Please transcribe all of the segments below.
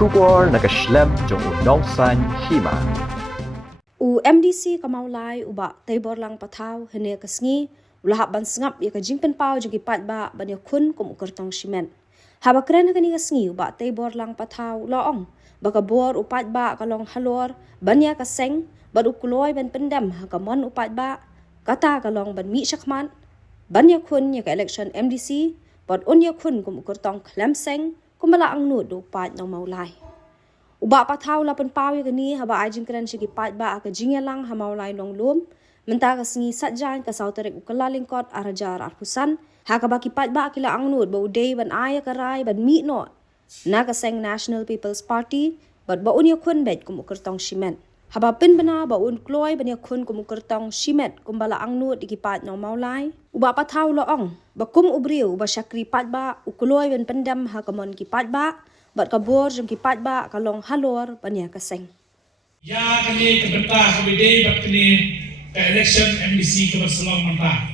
Shubor nakaslem jong unongsan hima. MDC kamaulai uba taibor lang pathaw hene kasngi ulahap ban sngap ya ka jingpen pau jong kipat ba ban ya khun kum ukertong simen. Haba kren kani kasngi uba taibor lang pathaw loong baka bor upat ba kalong halor ban ya kaseng ban ukuloy ban pendam hakamon upat ba kata kalong ban mi syakman ban ya khun ya ka election MDC ban on ya khun kum ukertong klemseng kumala ang nud upat nang maulai. Uba pathaw la penpaw ya kani haba ajing kran sigi pat ba ka jingelang hamaulai long lum menta ka singi satjan ka sauterek ukala lingkot arajar arhusan ha ka baki pat ba kila angnud ba udei ban aya karai ban mi no na ka seng National People's Party bat ba unya khun bet kum ukertong simen haba pin bana ba un kloy ban ya khun kum ukertong simet kumbala angnud diki pat no maulai uba pathaw lo ong ba kum ubriu ba syakri pat ba ukloy ban pendam ha kamon ki pat ba bat kabor jom kipat ba kalong halor banya kaseng. Ya kini kebentar kabide bat kini ke election MDC ke Barcelona mantap.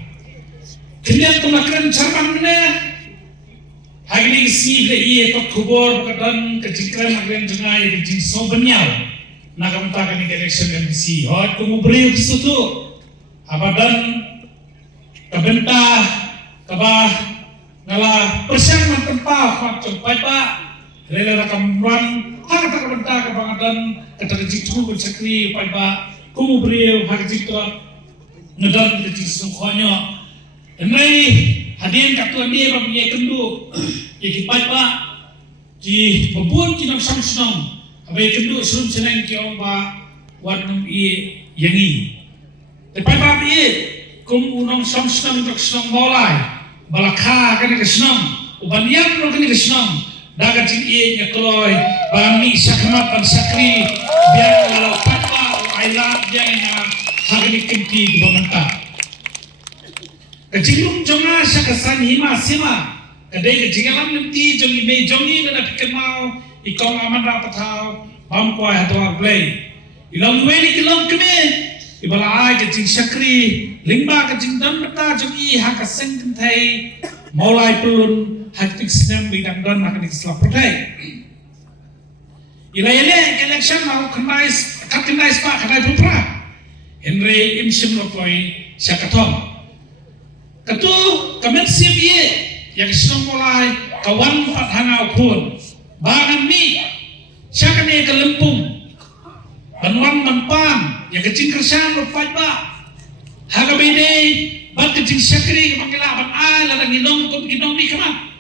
Kini tumakan carman mana? Hari ini si beli ia tot kubur berkadan kejikran agren jengai kejing so benyal. Nak kebentar kini ke election MDC. Oh tunggu beri itu tu. Abadan kebentar kebah ngalah persiapan tempat macam baik. Rela kamran hak tak bentar kebangadan keterjik tu bersakri pada kumu beliau hak jik tu ngedan kecik sungkonya. Enai hadian kat tuan dia bagi kendu ye kipat ba di pebun kinam samsung abai kendu serum senang ki ong ba wan i yangi. Tepai ba ye kum unong samsung tak senang bolai balakha kan ke senang ubanian lo kan ke senang dagat jing ie nyakloy bami sakmat pan sakri biar kalau patwa ailat jana hagni kinti di bamanta kecilum jonga sakasan hima sima kadai kecigalam nanti jongi me jongi na pikemau ikong aman rapatau bamkwa hatwar play ilang weni kilong keme ibala ai kecing sakri lingba kecing dan mata jongi hakaseng kentai mulai pelun hati senam bidang dan akan diselamatkan. Ilayale election mau kenais pak kenai putra. Henry imsim lokoi syakatom. Ketu kamen siap ye yang senang mulai kawan pat hangau pun. Bangan mi syakane kelempung. Banwan mempan yang kecing kersan lupai ba. Haga bede bat kecing syakri kemangkila ban ala ngilong kum kinong mi kemang.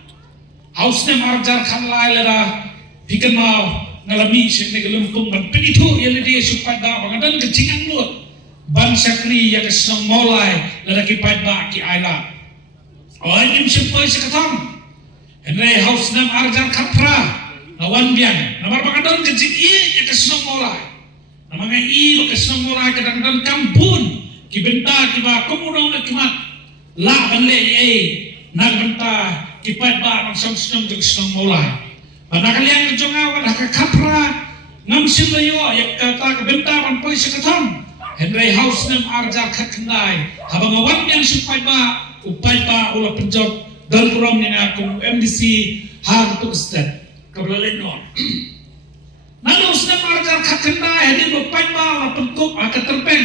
Hausnya marjar kanlai lara bikin mau ngalami sini gelumpung ban penitu yang dia supaya dah bangadan kecingan lut ban sakri yang kesenang mulai lara kipai ba ki aila oh ini supaya sekatong henry hausnya marjar kapra lawan biang namar bangadan kecing iya yang kesenang mulai namanya iya kesenang mulai kadang-kadang kampun kibenta kiba komunong kimat la banle nak benta kipat ba ang senang senang mulai. Pada kalian kejonga pada kapra ngamsim layo yang kata kebenta ban poi sekatam. Henry House nem arja kaknai. Habang awan yang supaya ba upai ba ulah penjok dal kurang yang aku MDC har tu stat kabelalen no. Nalu nem arja kaknai ini upai ba ulah pentuk akan terpen.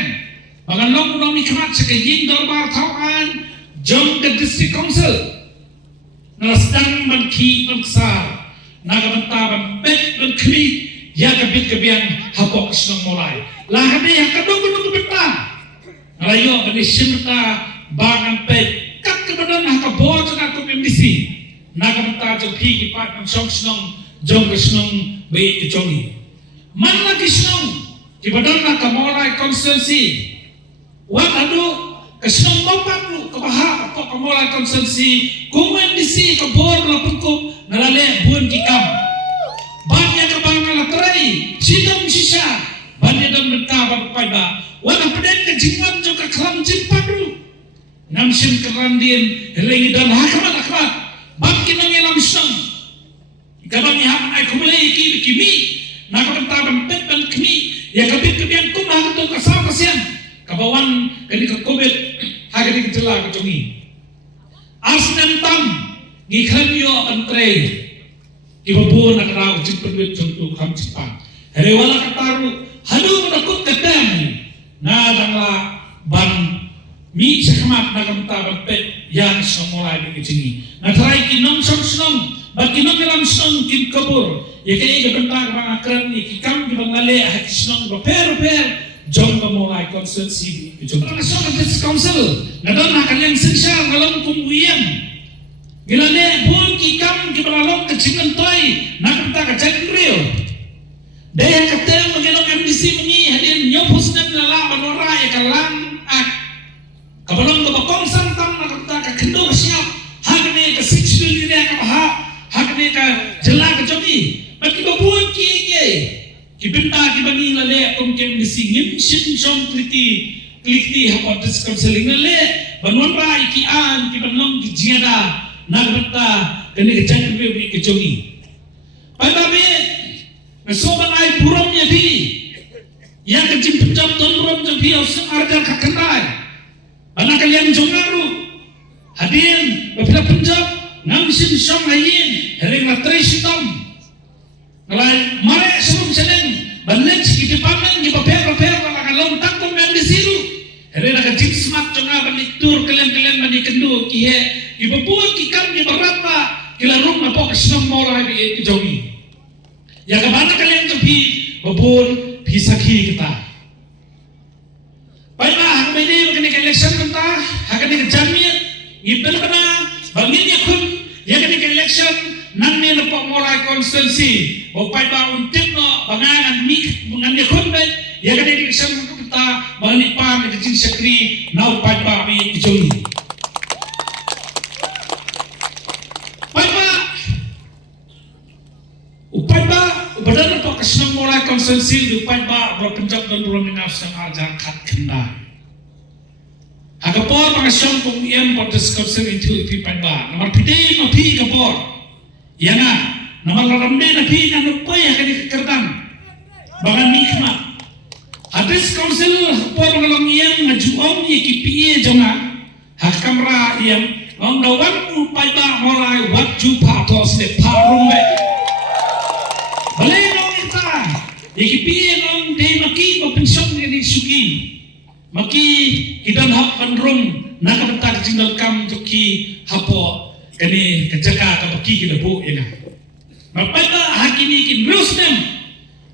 Bagan long long mikmat sekejing darbar tawan jom ke district council. Nalasdang manki mansar nagamanta ban bet ban kri ya kabit kabian habok senang mulai lahade yang kadung beta ngalayo ban simta bangan pet kat kebadan hakabot na ko MDC nagamanta jo phi kipat ng senang jong senang be jongi man lagi senang kibadan na kamolai constituency wat adu kesenang bapak lu kebaha apa kamolai konsensi kung MDC kabor la pengkum nalale buon kikam banyak kebangan latrai sidong sisa banyak dan berkabar pada wala peden kejingan juga kelam jimpadu namsin kerandin helengi dan hakamat bangkin ang ilang isang ikabang ihaman ay kumulay kimi nakabantaban petban kimi ya kabit kabiang kumah ito kasama siyan kabawan kani ka COVID hagani ketela kejongi asnem tam ngikhanyo antre Kibabun nakaraw jipagwit juntu kam Jepang. Hari wala kataru hadu menakut kedam na dangla ban mi sekamat na kamta bape yang semulai di sini. Na try kinong sonong ba kinong kilam sonong kin kabur. Ya kaya bentar bang akran ni kikam di bangale hati sonong per jom mulai konsensi di jom. National Justice Council na don nakaliang sinsya ngalang kumuyam. Gila ne pun kikam ki balalong kecingan toy nak kita kecek real. Daya kata mengenok MDC menyi hadir nyopus dan lala banora ya kalang ak. Kabalong kabakong santang nak kita kekendo siap. Hak ne ke 6 billion ka baha. Hak ne ka jela ke jomi. Bagi babuan ki ye. Ki benta ki bani lale kum kem MDC ngim shin shom kliti hapot discounseling lale banora ki an ki banong ki jiada. Nagmata kini kecak lebih kejongi. Pada bit, nasoban ay puram niya bi. Yang kecil penjam ton puram jam bi oseng arjar kakandai. Bana kalian jongaru. Hadin bapila penjam ngamsin syam ayin hering latrai sitam. Kalai mare sebelum seneng balik sikit pamen di paper wala kalong tangkong yang di siru. Hering nak kecil semat jonga balik tur kalian balik kendu kihe. Ibabuan kikam ni berapa kilarong na po kasinong moray di kejongi. Ya kemana kalian tepi babun pisaki kita. Baiklah, hak ini mengenai election kita, hak ini kejamian, ibel kena, bangin ya kun, ya kena election, nang ni na po moray konstitusi, bapak ba untip no bangangan mik mengenai kun ben, ya kena election kita, bangin pa kecil sekri, na upay ba di kejongi. Benar apa kesenang mulai konsensi lupai ba berpenjak dan berminat sang ajar kat kena. Agapor mengasong kung iam potes konsen itu ipipan ba. Nomor pidi mapi agapor. Yana nomor laramde napi na lupai akan dikertan. Bagan mikmat. Hadis konsen agapor mengalang iam ngajuong ikipi jonga. Hakamra iam ngong dawan lupai ba mulai wajju patos de parumbe. Balai nong ita, ikipiye nong day maki mapensyon ni suki, maki kidan hap panrum nakabentag jinal kam joki hapo kani kejaka kabaki kidabu ina. Mapada hakini kin rusnem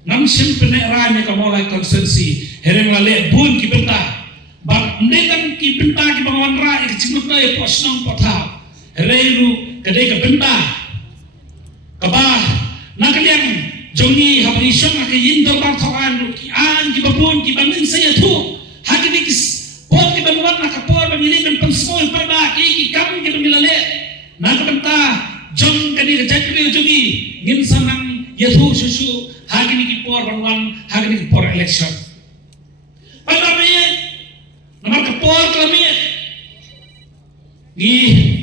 nam simpene rame kamolai konsensi hereng lale bun kibenta, bab ndekan kibenta ki bangawan ra ikicimut na posnong potha hereru kadai kabenta kabah nakaliang jongi hapai syong ke yindor bartawan ki an ki babun ki bangin saya tu hakini kis pon ki banwan nak por bangili ben pensoi pa ba ki kam ki bangilale nak benta jong kani rejekri jongi ngin sanang yathu susu hakini ki por banwan hakini ki por election pa ba me namar ka por klami ni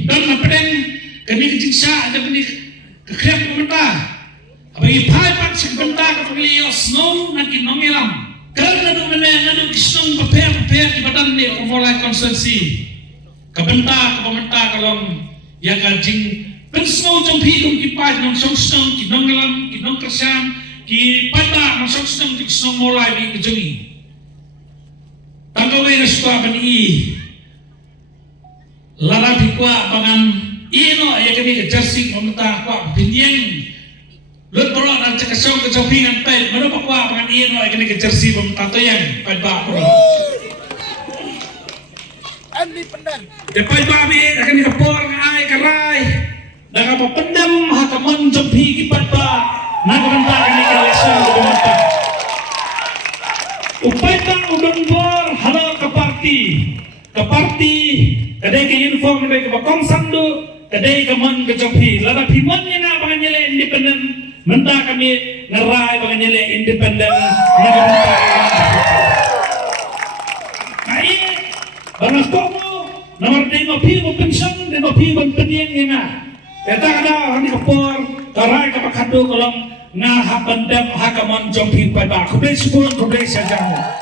dan napeden kani ki jingsa ada beni kekrep benta Abang ipai sebentar ke beliau snow nak kinongilam. Kerana tu mana kisong paper di badan ni mulai konsensi. Kebentar kalong yang kajing pensnow jompi kum kipai nong song kinongilam kinong kersam kipai nong song kisong mulai di kejongi. Tanggawe na suka bani larabi kwa bangan ino ya kini kejersing mementah kwa pinyeng. Lut bro nak cakasong kejopingan pen, mana pakwa pangan ino ay kini kejersey pemtatoyan pen ba bro. Independent. Depan ba bi akan dikapor ngai karai. Dan apa pendam hakaman jopi kipat ba. Nagranta kini election bumata. Upay ta udon bor halal ke parti kadai ke uniform kadai ke bakong sandu kadai ke man ke jopi lada piman na pangan nyele independent. Menta kami ngerai bagan nyele independen nagranta. Ai banas komo nomor 5 pensyon 5 pendieng ina. Eta kada hani kapor karai kapakado kolong nga hapandam hakamon jompi pa ba. Kubes pun kubes saja.